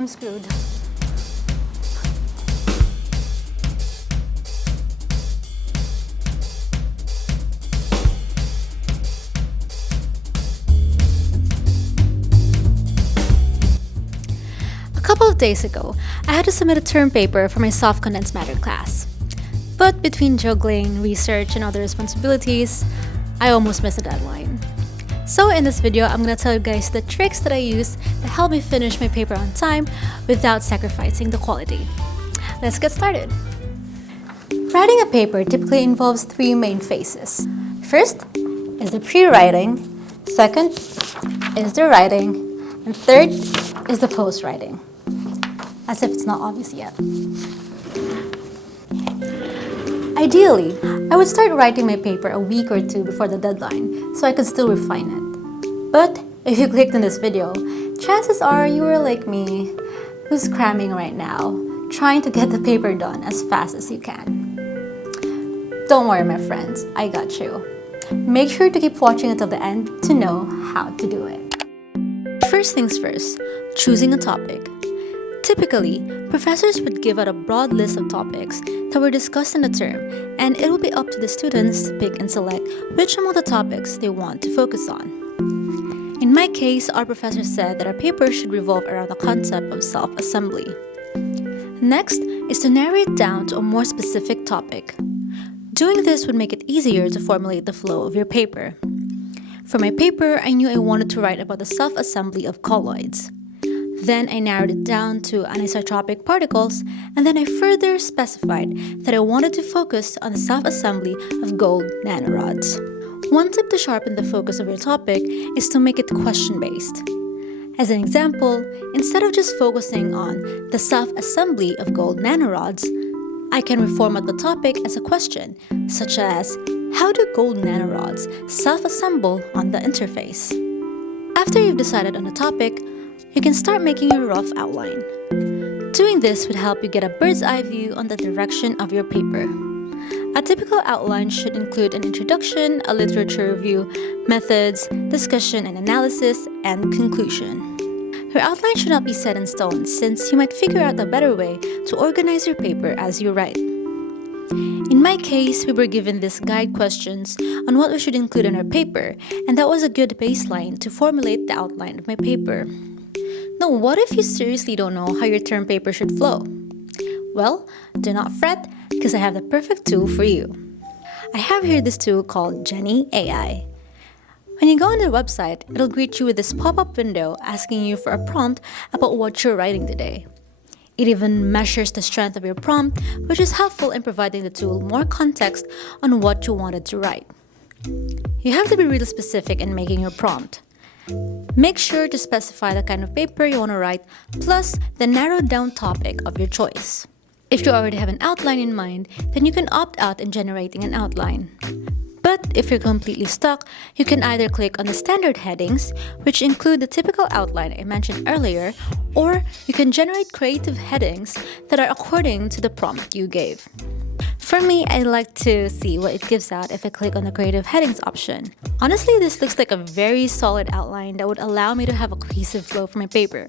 I'm screwed. A couple of days ago, I had to submit a term paper for my soft condensed matter class. But between juggling, research, and other responsibilities, I almost missed the deadline. So in this video, I'm going to tell you guys the tricks that I use to help me finish my paper on time without sacrificing the quality. Let's get started. Writing a paper typically involves three main phases. First is the pre-writing, second is the writing, and third is the post-writing. As if it's not obvious yet. Ideally, I would start writing my paper a week or two before the deadline so I could still refine it. But if you clicked on this video, chances are you are like me, who's cramming right now, trying to get the paper done as fast as you can. Don't worry, my friends, I got you. Make sure to keep watching until the end to know how to do it. First things first, choosing a topic. Typically, professors would give out a broad list of topics that were discussed in the term, and it will be up to the students to pick and select which among the topics they want to focus on. In my case, our professor said that our paper should revolve around the concept of self-assembly. Next is to narrow it down to a more specific topic. Doing this would make it easier to formulate the flow of your paper. For my paper, I knew I wanted to write about the self-assembly of colloids. Then I narrowed it down to anisotropic particles, and then I further specified that I wanted to focus on the self-assembly of gold nanorods. One tip to sharpen the focus of your topic is to make it question-based. As an example, instead of just focusing on the self-assembly of gold nanorods, I can reformat the topic as a question, such as, how do gold nanorods self-assemble on the interface? After you've decided on a topic, you can start making a rough outline. Doing this would help you get a bird's eye view on the direction of your paper. A typical outline should include an introduction, a literature review, methods, discussion and analysis, and conclusion. Your outline should not be set in stone since you might figure out a better way to organize your paper as you write. In my case, we were given these guide questions on what we should include in our paper, and that was a good baseline to formulate the outline of my paper. Now, what if you seriously don't know how your term paper should flow? Well, do not fret, because I have the perfect tool for you. I have here this tool called Jenni AI. When you go on their website, it'll greet you with this pop-up window asking you for a prompt about what you're writing today. It even measures the strength of your prompt, which is helpful in providing the tool more context on what you wanted to write. You have to be really specific in making your prompt. Make sure to specify the kind of paper you want to write, plus the narrowed down topic of your choice. If you already have an outline in mind, then you can opt out in generating an outline. But if you're completely stuck, you can either click on the standard headings, which include the typical outline I mentioned earlier, or you can generate creative headings that are according to the prompt you gave. For me, I like to see what it gives out if I click on the creative headings option. Honestly, this looks like a very solid outline that would allow me to have a cohesive flow for my paper.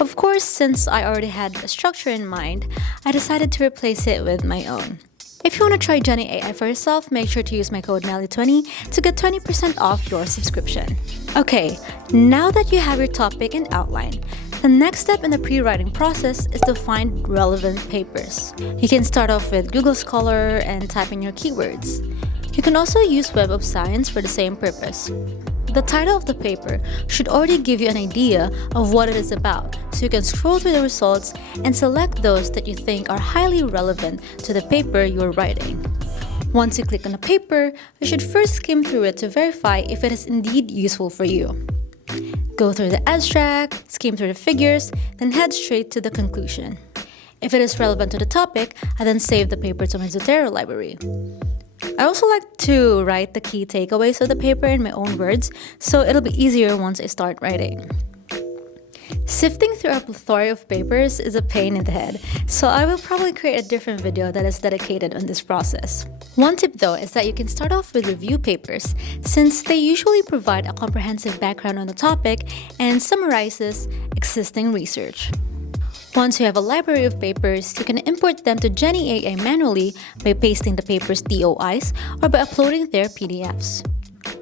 Of course, since I already had a structure in mind, I decided to replace it with my own. If you want to try Jenni AI for yourself, make sure to use my code Nelly20 to get 20% off your subscription. Okay, now that you have your topic and outline, the next step in the pre-writing process is to find relevant papers. You can start off with Google Scholar and type in your keywords. You can also use Web of Science for the same purpose. The title of the paper should already give you an idea of what it is about, so you can scroll through the results and select those that you think are highly relevant to the paper you're writing. Once you click on a paper, you should first skim through it to verify if it is indeed useful for you. Go through the abstract, skim through the figures, then head straight to the conclusion. If it is relevant to the topic, I then save the paper to my Zotero library. I also like to write the key takeaways of the paper in my own words, so it'll be easier once I start writing. Sifting through a plethora of papers is a pain in the head, so I will probably create a different video that is dedicated on this process. One tip though is that you can start off with review papers, since they usually provide a comprehensive background on the topic and summarizes existing research. Once you have a library of papers, you can import them to Jenni AI manually by pasting the paper's DOIs or by uploading their PDFs.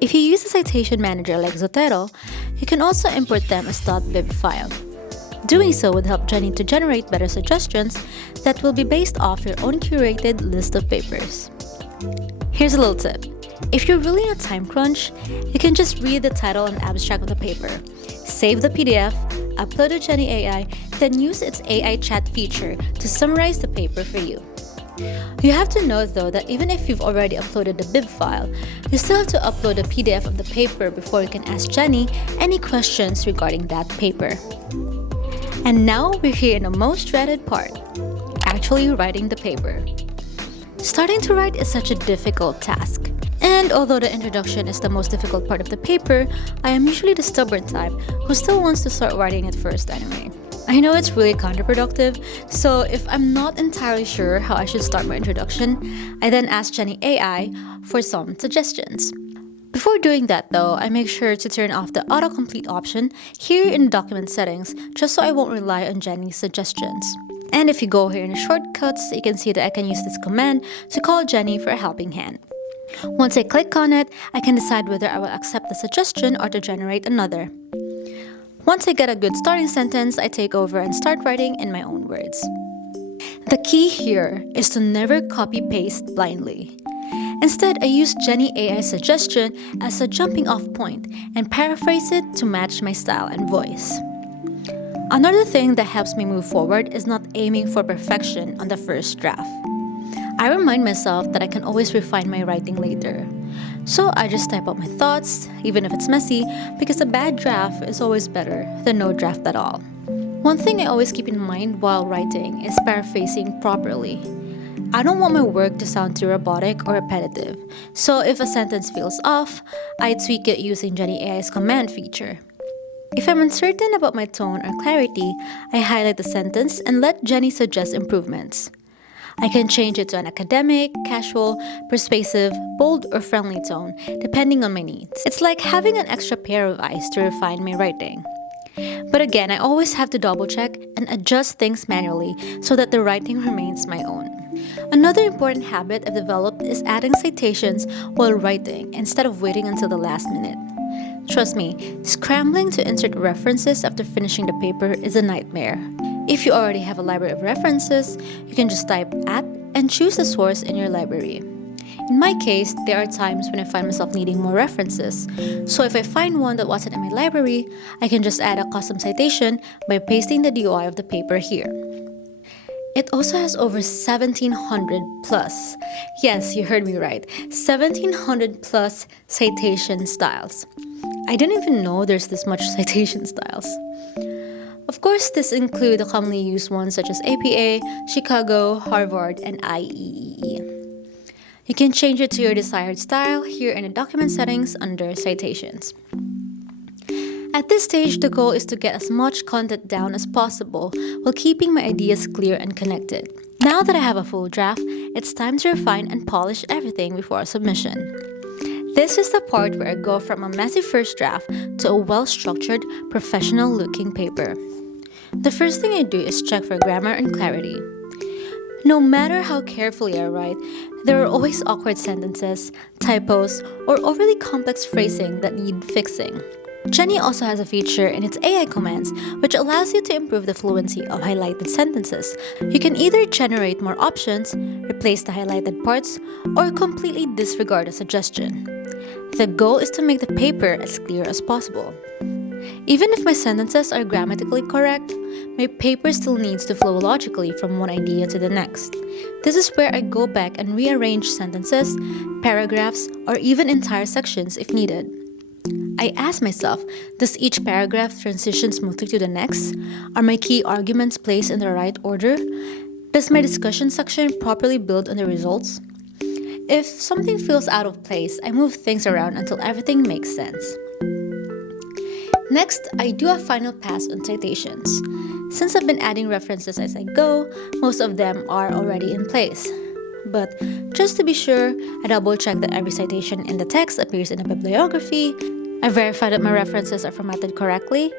If you use a citation manager like Zotero, you can also import them as .bib file. Doing so would help Jenni to generate better suggestions that will be based off your own curated list of papers. Here's a little tip. If you're really in a time crunch, you can just read the title and abstract of the paper, save the PDF, upload to Jenni AI, then use its AI chat feature to summarize the paper for you. You have to note though that even if you've already uploaded the bib file, you still have to upload a PDF of the paper before you can ask Jenni any questions regarding that paper. And now we're here in the most dreaded part, actually writing the paper. Starting to write is such a difficult task. And although the introduction is the most difficult part of the paper, I am usually the stubborn type who still wants to start writing it first anyway. I know it's really counterproductive, so if I'm not entirely sure how I should start my introduction, I then ask Jenni AI for some suggestions. Before doing that though, I make sure to turn off the autocomplete option here in the document settings just so I won't rely on Jenni's suggestions. And if you go here in the shortcuts, you can see that I can use this command to call Jenni for a helping hand. Once I click on it, I can decide whether I will accept the suggestion or to generate another. Once I get a good starting sentence, I take over and start writing in my own words. The key here is to never copy-paste blindly. Instead, I use Jenni AI's suggestion as a jumping off point and paraphrase it to match my style and voice. Another thing that helps me move forward is not aiming for perfection on the first draft. I remind myself that I can always refine my writing later. So I just type out my thoughts, even if it's messy, because a bad draft is always better than no draft at all. One thing I always keep in mind while writing is paraphrasing properly. I don't want my work to sound too robotic or repetitive, so if a sentence feels off, I tweak it using Jenni AI's command feature. If I'm uncertain about my tone or clarity, I highlight the sentence and let Jenni suggest improvements. I can change it to an academic, casual, persuasive, bold, or friendly tone, depending on my needs. It's like having an extra pair of eyes to refine my writing. But again, I always have to double check and adjust things manually so that the writing remains my own. Another important habit I've developed is adding citations while writing instead of waiting until the last minute. Trust me, scrambling to insert references after finishing the paper is a nightmare. If you already have a library of references, you can just type @ and choose the source in your library. In my case, there are times when I find myself needing more references, so if I find one that wasn't in my library, I can just add a custom citation by pasting the DOI of the paper here. It also has over 1,700 plus, yes, you heard me right, 1,700 plus citation styles. I didn't even know there's this much citation styles. Of course, this include the commonly used ones such as APA, Chicago, Harvard, and IEEE. You can change it to your desired style here in the document settings under citations. At this stage, the goal is to get as much content down as possible while keeping my ideas clear and connected. Now that I have a full draft, it's time to refine and polish everything before submission. This is the part where I go from a messy first draft to a well-structured, professional-looking paper. The first thing I do is check for grammar and clarity. No matter how carefully I write, there are always awkward sentences, typos, or overly complex phrasing that need fixing. Jenni also has a feature in its AI commands which allows you to improve the fluency of highlighted sentences. You can either generate more options, replace the highlighted parts, or completely disregard a suggestion. The goal is to make the paper as clear as possible. Even if my sentences are grammatically correct, my paper still needs to flow logically from one idea to the next. This is where I go back and rearrange sentences, paragraphs, or even entire sections if needed. I ask myself, does each paragraph transition smoothly to the next? Are my key arguments placed in the right order? Does my discussion section properly build on the results? If something feels out of place, I move things around until everything makes sense. Next, I do a final pass on citations. Since I've been adding references as I go, most of them are already in place. But just to be sure, I double check that every citation in the text appears in the bibliography. I verify that my references are formatted correctly.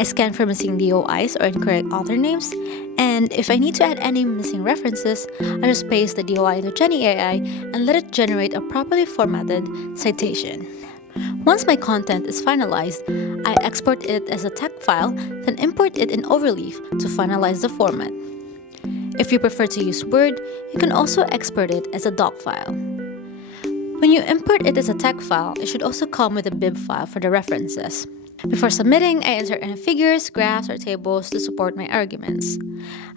I scan for missing DOIs or incorrect author names. And if I need to add any missing references, I just paste the DOI into Jenni AI and let it generate a properly formatted citation. Once my content is finalized, I export it as a text file, then import it in Overleaf to finalize the format. If you prefer to use Word, you can also export it as a doc file. When you import it as a text file, it should also come with a bib file for the references. Before submitting, I insert any figures, graphs, or tables to support my arguments.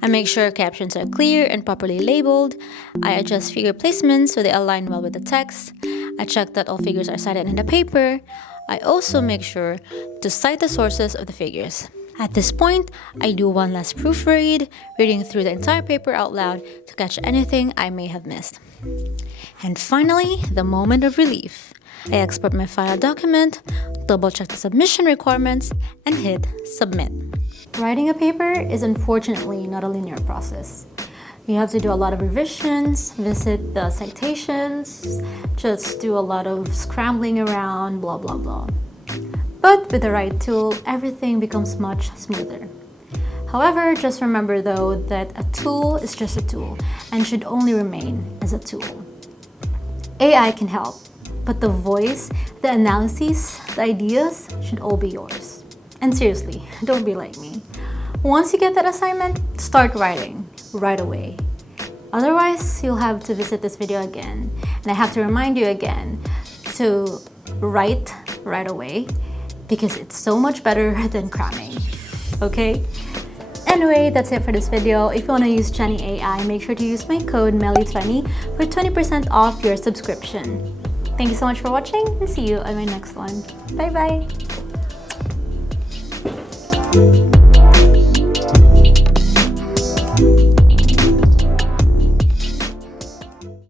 I make sure captions are clear and properly labeled. I adjust figure placements so they align well with the text. I check that all figures are cited in the paper. I also make sure to cite the sources of the figures. At this point, I do one last proofread, reading through the entire paper out loud to catch anything I may have missed. And finally, the moment of relief. I export my file document, double-check the submission requirements, and hit submit. Writing a paper is unfortunately not a linear process. You have to do a lot of revisions, visit the citations, just do a lot of scrambling around, blah blah blah. But with the right tool, everything becomes much smoother. However, just remember though that a tool is just a tool and should only remain as a tool. AI can help, but the voice, the analyses, the ideas should all be yours. And seriously, don't be like me. Once you get that assignment, start writing right away. Otherwise, you'll have to visit this video again, and I have to remind you again to write right away because it's so much better than cramming, okay? Anyway, that's it for this video. If you want to use Jenni AI, make sure to use my code MELLY20 for 20% off your subscription. Thank you so much for watching and see you on my next one. Bye bye!